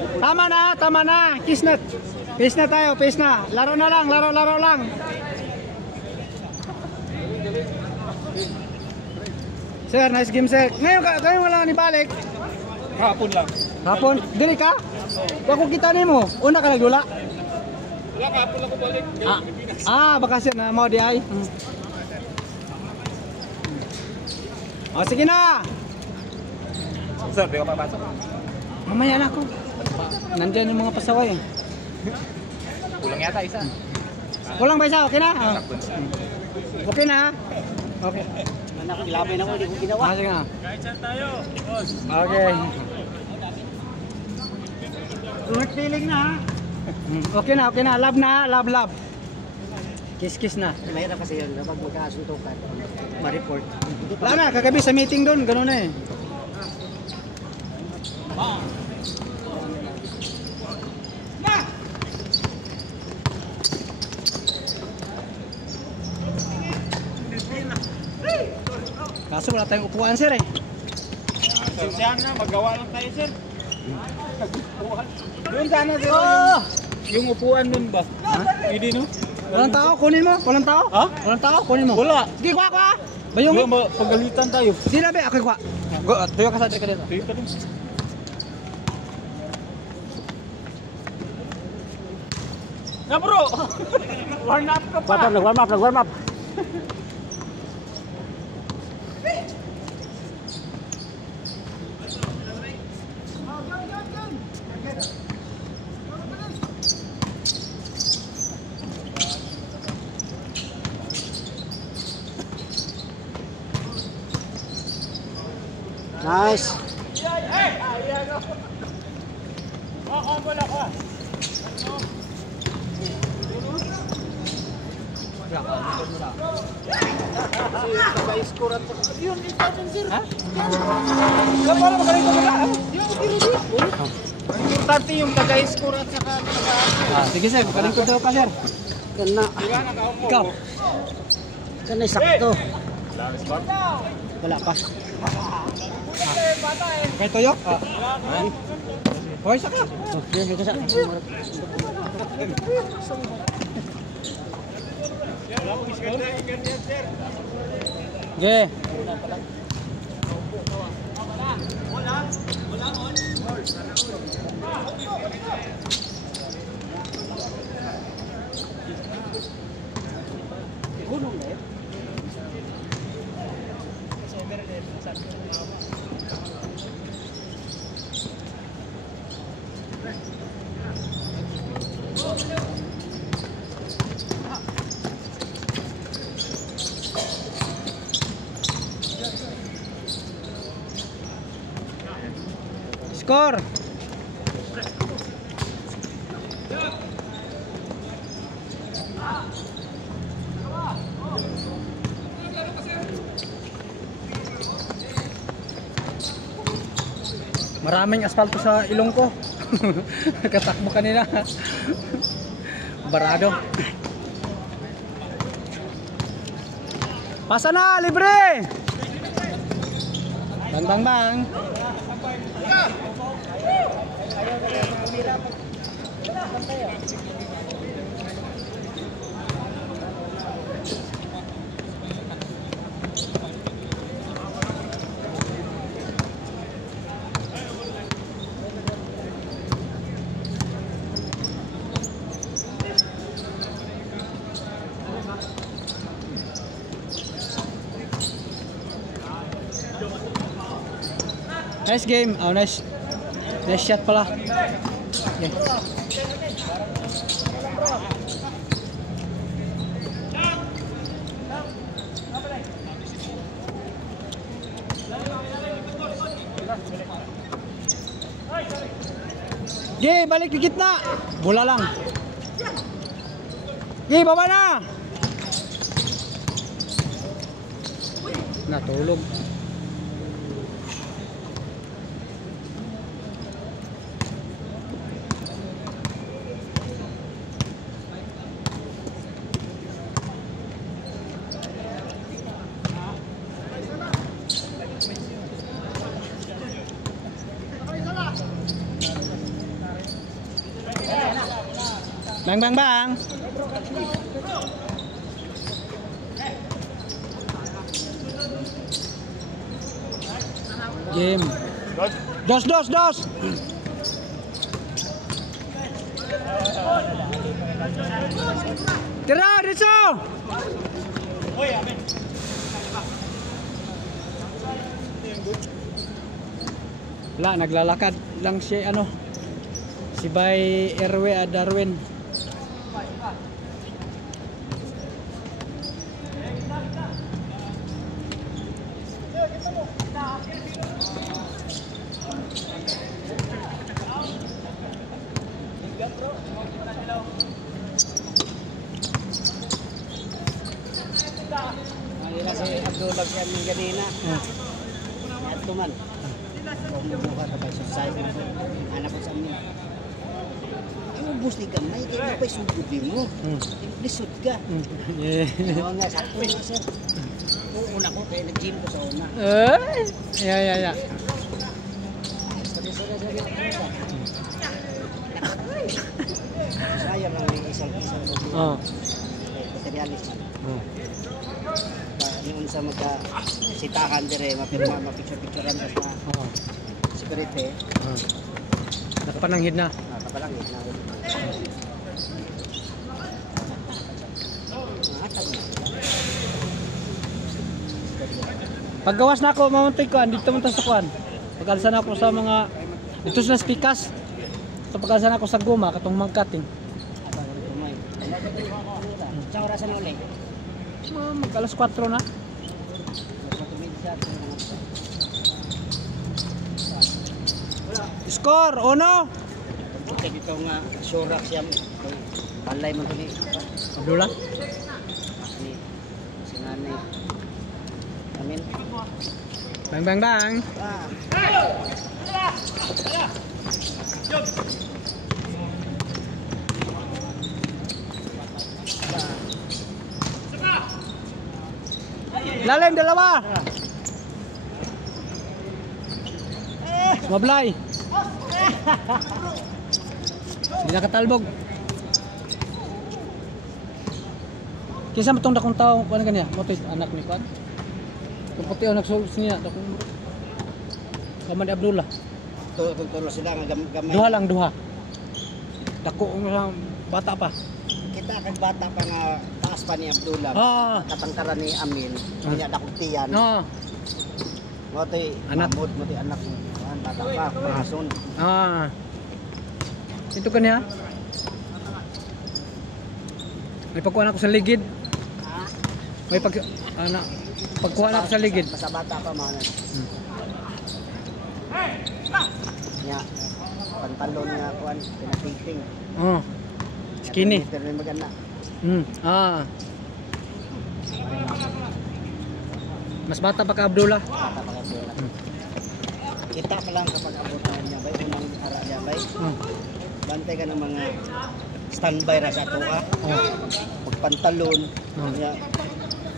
Tama na, tama na. Kiss na. Pace na tayo, pace na. Laro na lang, laro lang. Sir, nice game sir. Ngayon wala ni balik. Hapon lang. Hapon, dili ka? Ako kita nimo. Una ka nagdula. Wala, hapon lang ko balik. Bakasyon na mo di ay. O sige na. Sir, di ka papasok. Mamaya na ako. Nandiyan yung mga pasaway. Kulang yata isa. Kulang ba isa? Okay na? Okay na ha? Okay. Anak, ilabay na ko, hindi ko ginawa. Sige na. Kahit saan tayo, boss. Okay. Good feeling na ha. Okay na. Love. Kiss na. Mahirap kasi yun, kapag magkasuntukan, ma-report. Wala na, kagabi sa meeting doon, gano'n na eh. Kaso wala tayong upuan sir eh. Sensyahan na, magawa lang tayo, sir. Doon sana, sir. Yung upuan nun ba? Hindi, no? Walang tao, kunin mo. Walang tao? Ha? Walang tao, kunin mo. Wala. Sige, kuha. Bayong Wala, mo. pagalitan tayo. Sige na be, ako kuha. Tuyo ka sa dito. Tuyo ka dun. Na bro! Warm up ka pa! Nag-warm up. Nice. Yun, ikaw sir. Ha? Para magaling ka ba? Importante yung taga-score at saka Sige sir, magaling ko daw ka sir. Kana. Ikaw. Kana sakto. Wala pa. Kay Toyo? Hoy, saka. Yan, ito sa. Okay. Score. Maraming asfalto sa ilong ko. Katakbo kanina. Barado. Pasa na, libre. Bang. Nice game. Oh, nice shot pala. Okay. Okay, balik di gitna. Bola lang. Okay, baba na. Natulog. Bang bang bang. Game. Dos dos dos. Tira dito. Wala, naglalakad lang si ano. Si Bay Erwe at Darwin. Mahirap si Abdullah siya ng ganina. Ito man. Kung buka ka ba sa size mo. Anak ko sa amin. Ang bus ni gamay, kaya pa isugudin mo. Lisod ka. Oo nga, sakto nga sir. Una ko, kaya nag-gym ko sa una. Ya. Sayang lang may isang-isang Oh. materialis. Yung sa magka-sitakan dire, mapirma, mapicture-picturean sa Oh. security. Nakapananghid na. Kapalangit na. Paggawas na ako, mamuntoy ko, dito mo sa kuan. Pag-alsa na ako sa mga, dito sa spikas. So pag-alsa na ako sa guma, katong mag-cutting. Sa orasan na ulit. Mag-alas 4 na. Score, 1. Buti dito nga, surak siya. Palay mo ito ni. Abdullah. Ni sinanay. Amin. Bang bang bang. Lalim dalawa. Mablay. Hindi nakatalbog. Kinsa matong dakong tao kuan kaniya? Motoy anak ni kuan. Kung puti ang nagsulus niya dakong sama ni Abdullah. Tulo sila nga gamay. Duha lang duha. Dako ang bata pa. Kita kag bata pa nga taas pa ni Abdullah. Katangkaran ni Amin. Kanya dakong tiyan. Mo tay Anak. mo tay anak mo. Bata pa, mason. Ito kaniya. May pagkuha na ako sa ligid. May pagkuha na ako sa ligid. Basta bata pa man. Nya pantalon nga kuan pinapiting. Skinny. Pero may maganda. Mas bata pa ka Abdullah. Bata pa kasi. Kita pa lang kapag abutan niya bay unang ara niya bay. Bantay ka ng mga standby ra sa tuwa. Pagpantalon,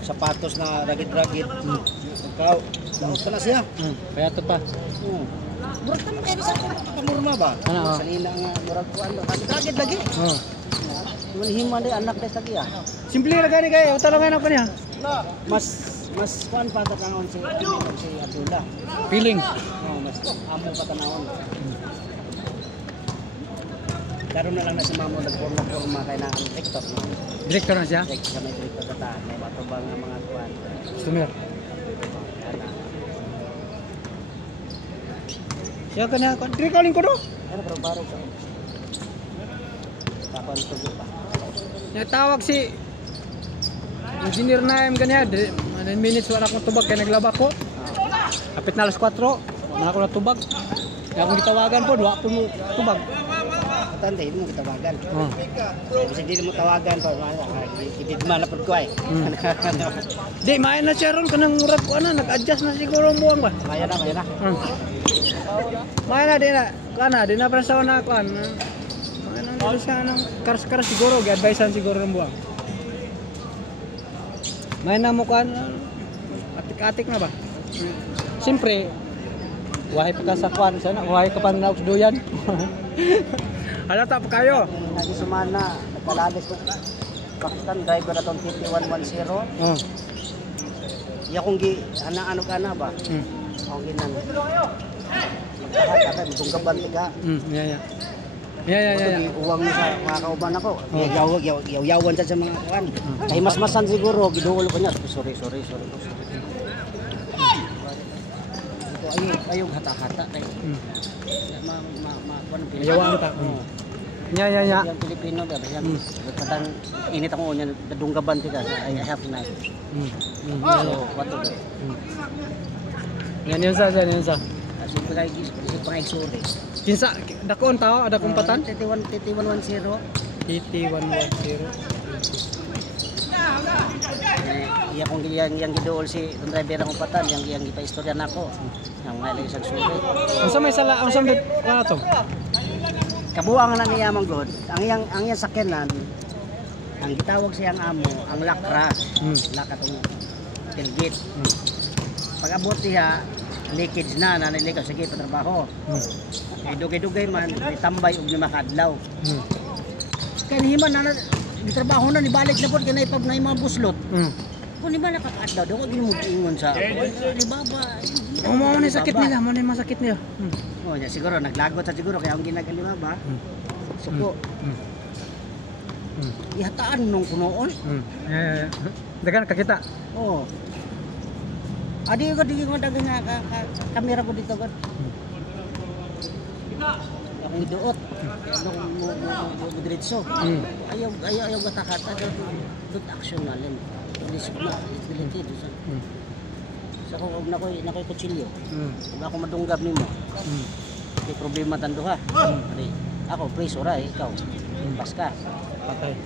sapatos na ragit-ragit. Ikaw, daot ka na siya. Kaya ito pa. Murag naman kayo sa kamurma ba? Sanina nga, murag ko ano, ragit-ragit lagi. Manhiman din anak din tagi ah. Simple ra gani kayo, talongan ako niya. Mas kuan pa ta kanon si Abdullah. Feeling. Mas amo pa tanawon. Karon na lang na si Mamo nagporma kay na ang TikTok. Director na siya. Direct sa may TikTok ta, may matubang nga mga kuan. Customer. Siya ka na, dire kaling ko do. Ano pero baro ka. Kapan tugo pa. Natawag si Engineer Naim kanya, 9 minutes wala akong tubag kaya naglaba ko. Kapit na alas 4, wala ako na tubag. Kaya akong gitawagan po, duha po mo tubag. Tanda hindi mo kitawagan. Kasi hindi mo tawagan pa, ibigma na po ko ay. Di, mayan na siya ron, kanang murag ko na, nag-adjust na siguro ang buwang ba? Maya na, maya na. Mayan na, di na para sa na kuan. Mayan na dito siya ng karas-karas siguro, gi-advisean siguro ng buwang. Mayan na mo kuan, atik-atik na ba? Siyempre, wahay pa ka sa kuan, sana, wahay ka pa na duyan. Halata pa kayo. Lagi sumana, Kalalis ko. Pakistan driver na itong TT110. Oh. Iya kong ano ka na ba? Ako ginan. Magkakata, itong gabanti ka. Yeah. Yeah. Uwang mo sa mga kauban ako. Yaw-yawan sa mga kuwan. Kay mas-masan siguro, giduol ko niya. Sorry. Ito ayong hata-hata. Ayawan ta. Yeah. Yung Pilipino, kadang init ako niya, dadunggaban tika. I have knife. So, what to do? Yan yun sa. Kasi pag-igsuri. Kinsa, dakon tao, ada kumpatan? TT110. TT110. Iya kong yang giduol si driver ng kumpatan, yang gipa-istorya nako. Yang nalay sa suri. Unsa may sala, unsa may to? Kabuang na niya man god. Ang yang sakyanan, ang gitawag siyang amo, ang lakra. Laka tong tailgate. Pag abot niya, leakage na naniligaw sige pa trabaho. Dugay-dugay man itambay og lima ka adlaw. Kaya himan na trabaho na nibalik na pod kanay pag nay mga buslot. Kung di ba nakakaadlaw daw ko ginumugingon sa ni baba. Mo ni sakit nila, mo ni masakit nila. Oh, ya siguro naglagot sa siguro kaya ang ginagalima ba. Suko. Ihataan nung kunoon. Yeah. Dagan kakita. Oh. Adi ko dagan nga kamera ko dito ko. Ako iduot. Nung mo diretso. Ayaw matakata dot action na lang. Police na delicate sa. Sa ko og nakoy kutsilyo. Ug ako madunggab nimo. May problema tanduha. Ari ako please ora ikaw. Pas ka. Patay.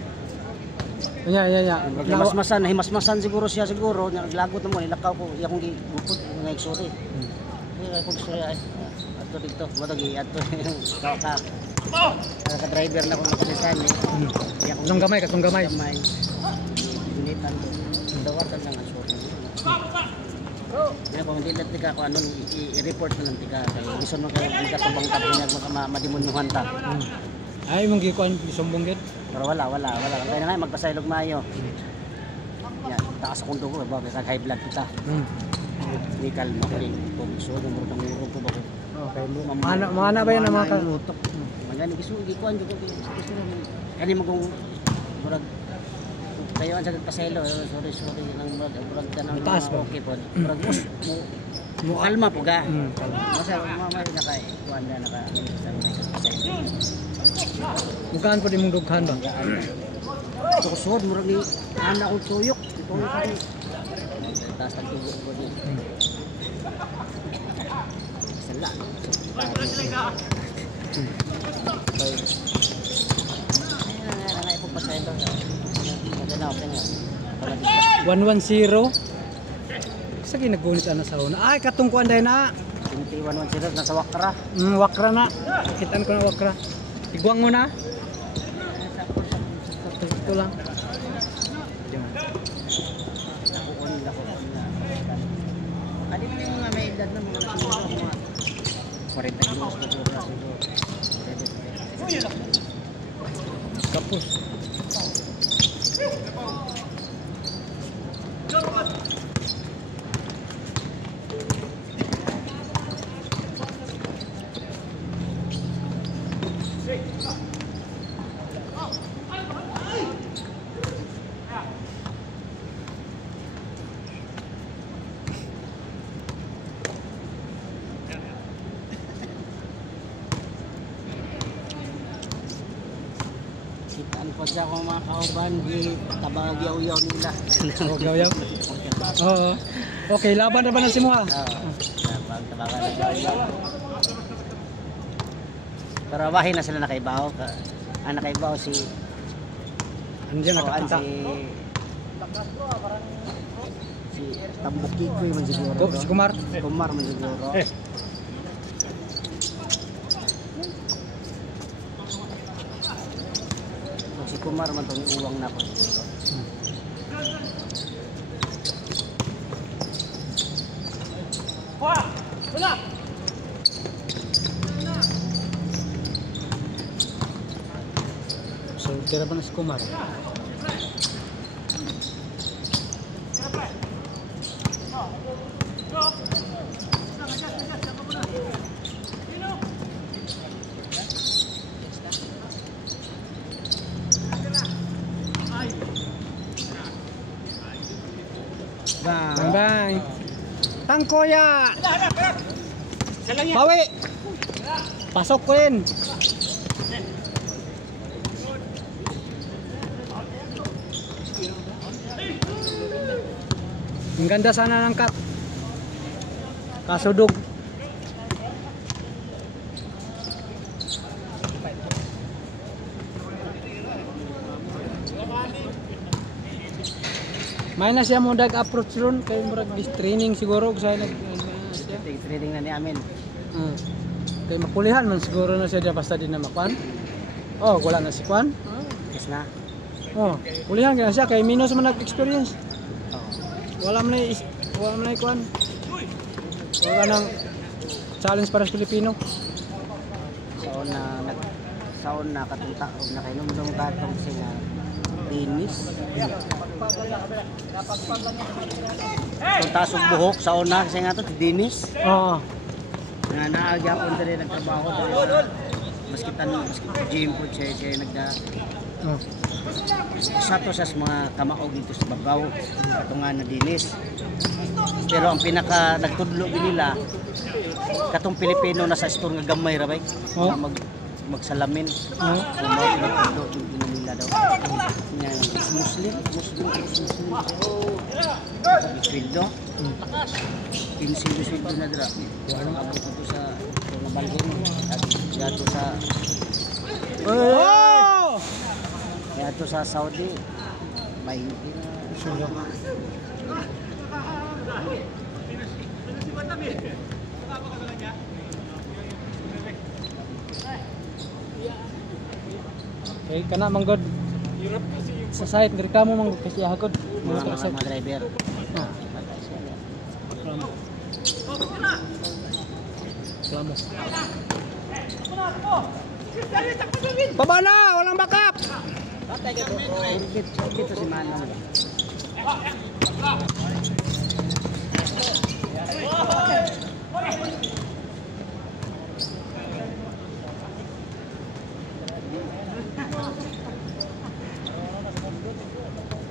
Yeah. Himasmasan siguro siya siguro naglagot mo nilakaw ko iya kong gibukod nga igsuri. Kaya kung sorry ay ato dito matagi ato ka driver na kung kalisan ni. Kasong gamay. Initan ko. Dawatan lang ang sorry. Kaya kung hindi lang tika ko anong i-report na lang tika kay gusto mo kayo magkatubang-tab niya madimunyuhan ta. Ay mong gikuan isumbong gid. Pero wala. Kaya na nga magpasaylog mayo. Yan, taas akong dugo ba kay high blood kita. Ni kalma kay kung so mo rutang ko ba ko. Okay, mana ba yan ang mga utok. Magani gisu gikuan jud ko kani mo kung murag kayo ang sagad pasaylo sorry nang murag tanang okay po. Murag mo kalma po ga. Basta mamay na kay kuan na naka pasaylo. Bukan po di mong dughan ba? Kusod murag ni anak ko tuyok. Tuyok kami. Taas ang tuyok ko ni. Sala. Ay po pasaylo. Maganaw pa nga. 110. Sa ginagunit ana sa una. Ay katungkuan dai na. 110 nasa wakra. Wakra na. Kitaan ko na wakra. Iguang mo na. Ito lang. Nakukunin na. Adi mo yung mga may edad na mga siguro mga 40 kilos na siguro. Kapus. Kitaan ko siya kung mga kauban di tabang yaw-yaw nila. Yaw-yaw? Oo. Okay, laban na ba na si Muha? Tabangan na yaw-yaw. Pero bahin na sila nakaibaw. Nakaibaw si Andiyan nakakita. Si Tambukikoy man siguro. Si Kumar? Kumar man siguro. Si Kumar man itong uwang na ko siguro. So, tira pa na si Kumar. Bang bang. Tangkoya. Bawi. Pasok ko rin. Ang ganda sana ng cut. Kasudog. May na siya mo dag-approach ron kay murag training siguro sa siya. Training na ni amin. Kay mapulihan man siguro na siya basta din na makwan. Oh, wala na si Kwan. Yes na. Oh, pulihan kaya siya kay minus man nag-experience. Oo. Wala man na Kwan. Wala nang challenge para sa Pilipino. Saon na katunta og nakainom ka tong singa Dinis. Kung tasog buhok saon na kasi nga to Dinis. Oo. Nga naagyapon diri nagtrabaho diri. Maski gym po siya nagda. Oh. Sa to sa mga kamaog dito sa Babaw katungan na Dinis. Pero ang pinaka nagtudlo nila katong Pilipino na sa store nga gamay ra bay. Oh. Magsalamin. Oh. Nagtudlo nila daw. Nya Muslim. Sweldo. Sweldo na dira. Ano abot ito sa nabalhin at yato sa Oh! yato sa Saudi may Okay, kana manggod sa site reklamo manggod kasi hagod mga driver. Ah, reklamo. Baba na, walang backup. Dito si Manong.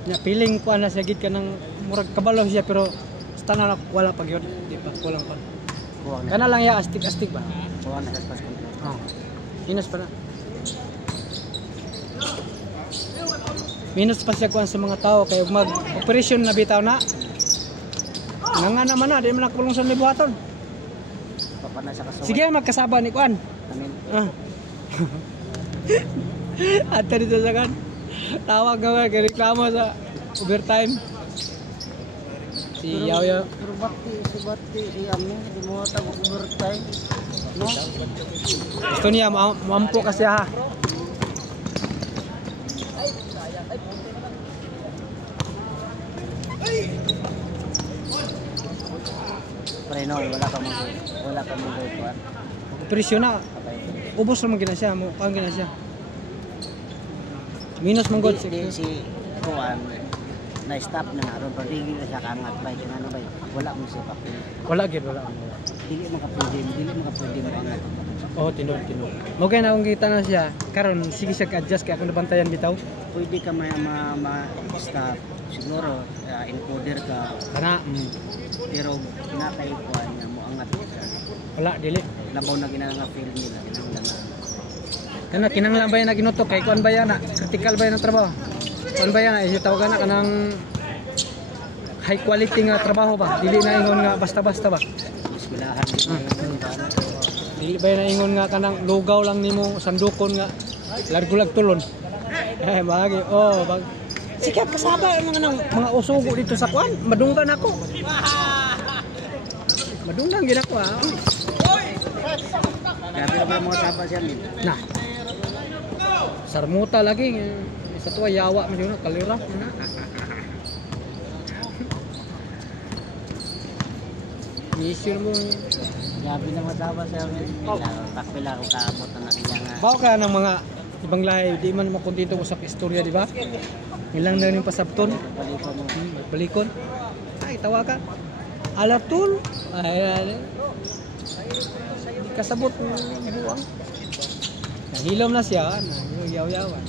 Ya piling ko na sa gid ka ng murag kabalo siya pero stana wala pag yun, di pa kulang pa. Kuwang na. Kana lang ya astig-astig ba? Kuwang na sa pas control. Oh. Minus pa na. Minus pa siya kuan sa mga tao kay mag operation na bitaw na. Nga naman na, di man nakulong sa libuhaton. Papanay sa kasuway. Sige magkasaba ni kuan. Amin. Ah. At dito sa kan. Tawag nga kay reklamo sa overtime. Si Yaw Yaw. Pero bati si Amin di mo tag overtime. No? Gusto niya mampo kasi ha. Pre no, wala ka mo kuan. Presyo na. Ubos naman gina siya, mo pang gina siya. Minus man god Si kuan na stop na aron pero dili na siya kaangat bay ano bay. Wala mo siya papel. wala gid wala. Dili man ka pwede marangat. Oh, tinod. Mo kay na akong kita na siya. Karon sige siya ka-adjust kay ako nabantayan bitaw. Pwede ka stop siguro encoder ka Kana pero pinakay kuan nga mo angat siya. wala dili. Labaw na ginanga feel nila kinahanglan na. Kana kinahanglan ba yan na ginutok kay kuan ba yan na critical ba yan ang trabaho? Kuan ba yan na tawagan na kanang high quality nga trabaho ba? Dili na ingon nga basta-basta ba? Bismillahan Dili ba yan na ingon nga kanang lugaw lang nimo sandukon nga largulag tulon. Bagay. Oh, sige kasaba ng mga usugo dito sa kuan. Madunggan ako. Madunggan gid ako ha. Grabe naman mga saba siya min. Nah. Sarmuta lagi sa tuwa yawa man yun kalira na. Issue mo. Grabe naman saba siya min. Takpila ko kaamot na niya nga. Bawa ka ng mga Ibang lahi, di man makontento mo sa istorya, di ba? Ilang na yung pasabton. Balikan mo. Balikon. Ay, tawa ka. Alatul. Ay, di kasabot ng buwang. Nahilom na siya. Yaw-yawan.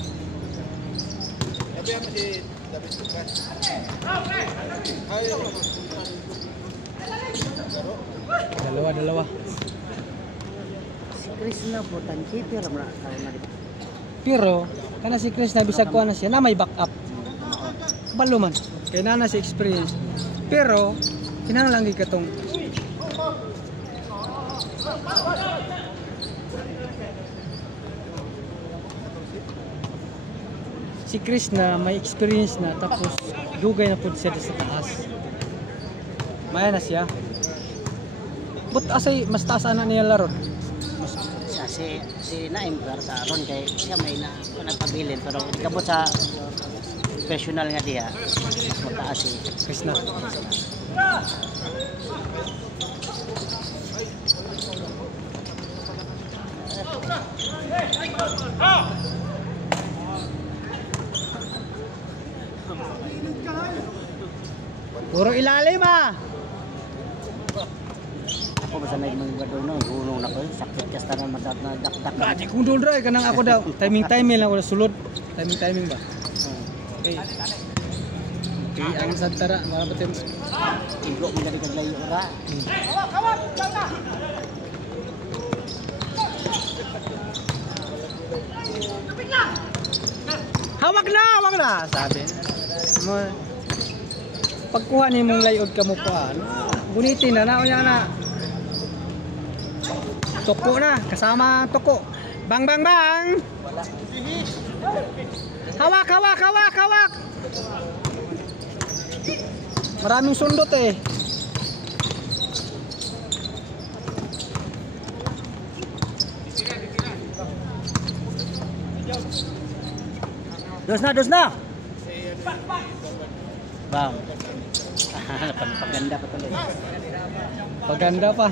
Dalawa. Si Chris na po, keeper mo na. Pero, kana si Chris na bisag ko na siya na may backup. Balo man. Kaya na si experience. Pero, kinahanglan gyud katong si Chris na may experience na tapos dugay na pud siya sa taas. Maya na siya. But asay mas taas ana niya laron. Siya si Naim sa ron kay siya may nagpabilin pero ikabot sa professional nga diya mas mataas si Chris na. Puro ilalim ah. ako basta may mga doon no gulong na ko sakit kas tanan madakdak Ba, di kong doon rin. Kanang ako daw. Timing lang ako sulod. Timing ba? Okay. Okay, ang santara. Marami tayo. iglo mo dali kag layo ra Hawak na! Sabi. Pagkuha ni mong layod ka mo pa. Gunitin na. Naunya na. Toko na. Kasama toko. Bang! Hawak! Maraming sundot eh. dos na bang paganda pa tuloy Paganda pa.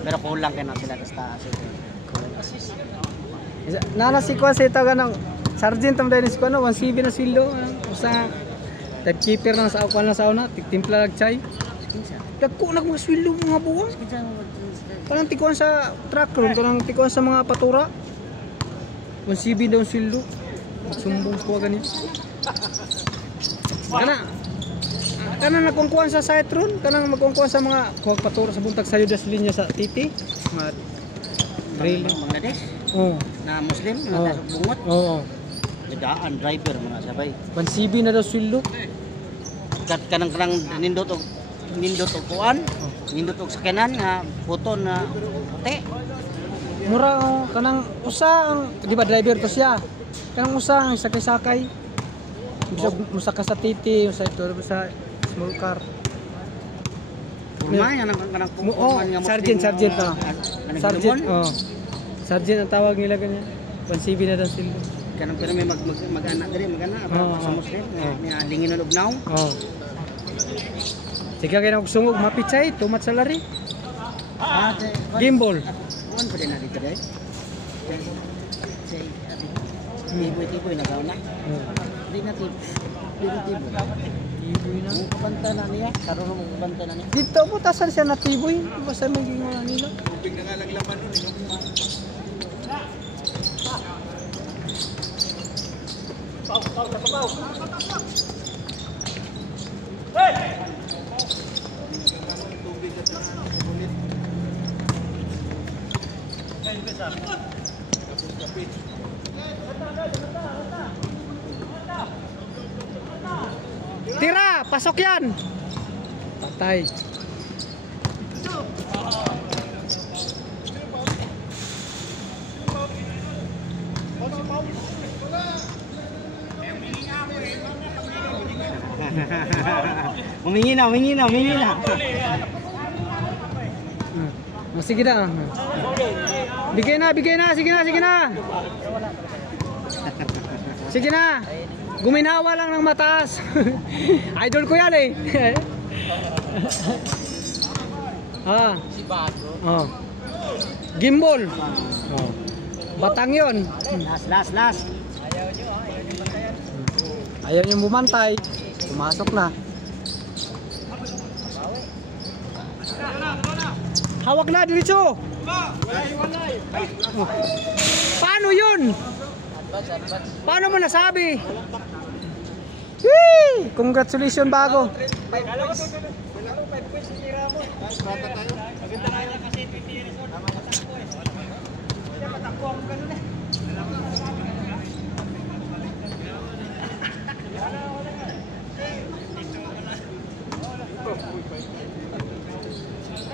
pero kulang kay na sila sa taas Nana si Kwan sa ito ganang Sergeant tam dahil si Kwan 1CB na sildo. Usa type keeper na sa ako na sauna. Tigtimpla lag chay. Dagko na mga sildo mga buwan. Parang tikuan sa truck room. Parang tikuan sa mga patura. 1CB daw sildo. Sumbong ko ganito. Kana nagkungkuhan sa site ron. Kanang magkungkuhan sa mga patura sa buntag sayo das linya sa titi. Mga trail. Bangladesh na Muslim na sa bungot daan driver mga sabay 1CB na daw sildo. kanang nindot og kuan nindot og sakenan nga photo na te Mura kanang usa ang di ba driver to siya. Kanang usa ang sakay-sakay. Bisag musaka sa titi, sa ito sa small car. Umay kanang Sergeant na. Sergeant. Sergeant ang tawag nila ganyan. 1CB na daw sila. kanang pero may mag-ana diri sa Muslim niya lingin og naw Sige kay nang sungog mapitsay tumat sa lari. Gimbal. On pa din na dito dai. Tiboy na gauna. Di na tiboy. Tiboy na. Banta na niya, karon mo banta na niya. Dito po tasan siya na tiboy. Basta maging wala nila. Tubig na nga lang laman nun eh. Tira, pasok yan. Patay. Humingi na. Sige na. Bigay na. Sige na. Guminhawa lang ng mataas. Idol ko yan eh. Si Badro. Gimbal. Oh. Batang yun. Last. Ayaw niyong bumantay. Pumasok na. Hawak na, diretso. Oh. Paano yun? Paano mo nasabi? Whee! Congratulations bago.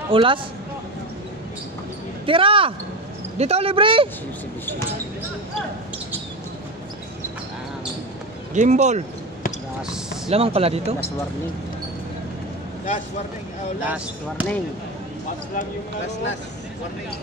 Ulas? Tira! Dito libre! Gimbal. Lamang pala dito? Last warning. Last warning. Last warning. Last warning.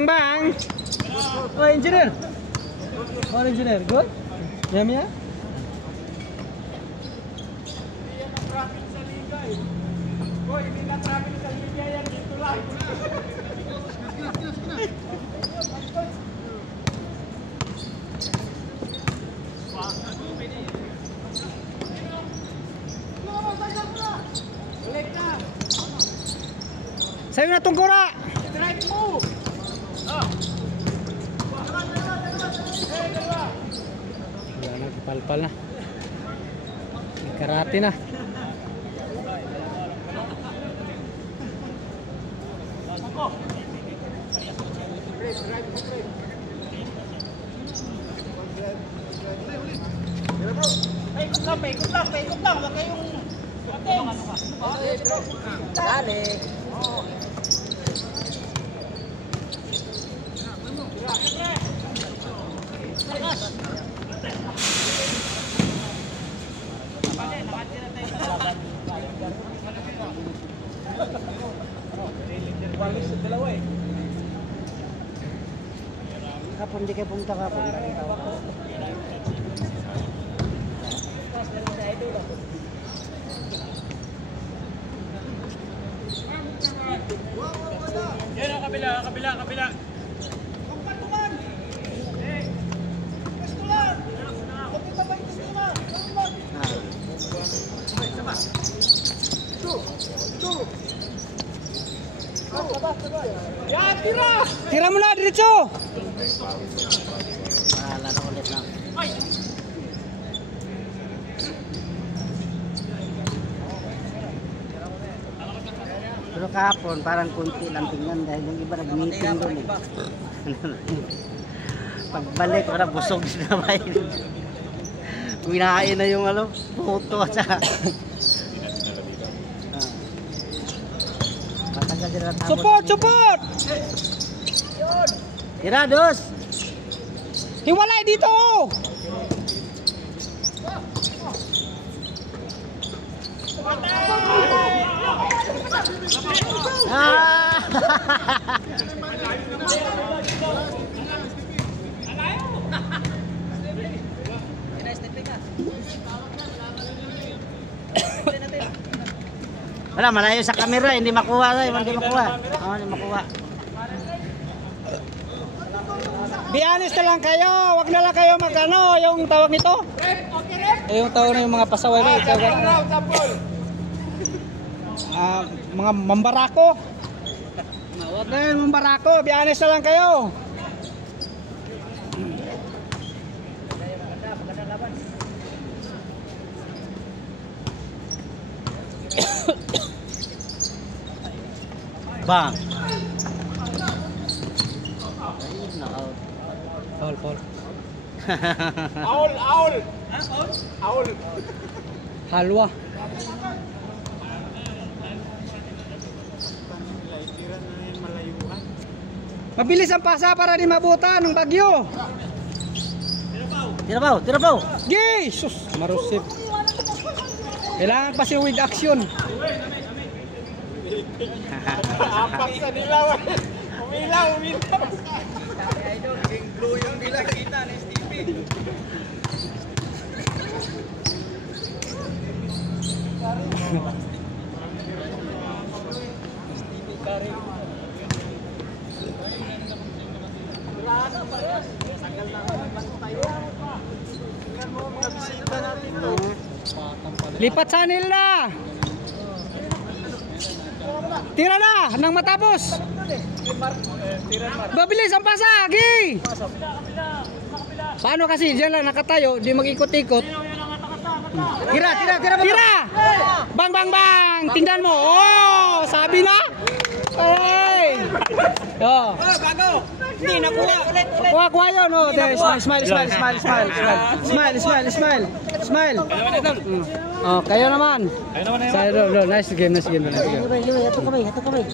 Bang. Oh, engineer. Oh, engineer. Good? Yummy, yeah? Sa'yo na tungkura! Wala na, kipalpal na. May karate na. Paikot lang. Huwag kayong... Dali. Kapon di kayo pumunta kapon. Yan ang kabila. Yan, tira! Tira mo na, diretso! Pahala na ulit lang. Pero kahapon parang kunti lang tingnan dahil yung iba nag-meeting doon eh. Pagbalik wala busog na ba yun. Kumain na yung puto at saka. Matagal din na tapos. Support! Tira, dos! Hiwalay dito! Wala, malayo sa camera, hindi makuha. Hindi makuha. Be honest na lang kayo, wag na lang kayo magano, yung tawag nito. Yung tawag na yung mga pasaway ba? Mga mambarako. Wag na yung mambarako, be honest na lang kayo. Bang! Foul. Aul. Halwa. Mabilis ang pasa para di mabuta ng bagyo. Tira baw! Gay! Sus, marusip. Kailangan kasi with action. Apak sa dilaw. Umilaw. Blue yung bilang kita ni Stevie. Lipat channel na. Tira na nang matapos. Babilis ang pasagi. Paano kasi diyan lang nakatayo, di mag-ikot-ikot. Tira. Bang. Tingnan mo. Oh, sabi na. Hey. Oh. Bago! Hindi, nakuha! Kuha yun. Oh, smile. Oh, kayo naman. Nice game. Hato kamay.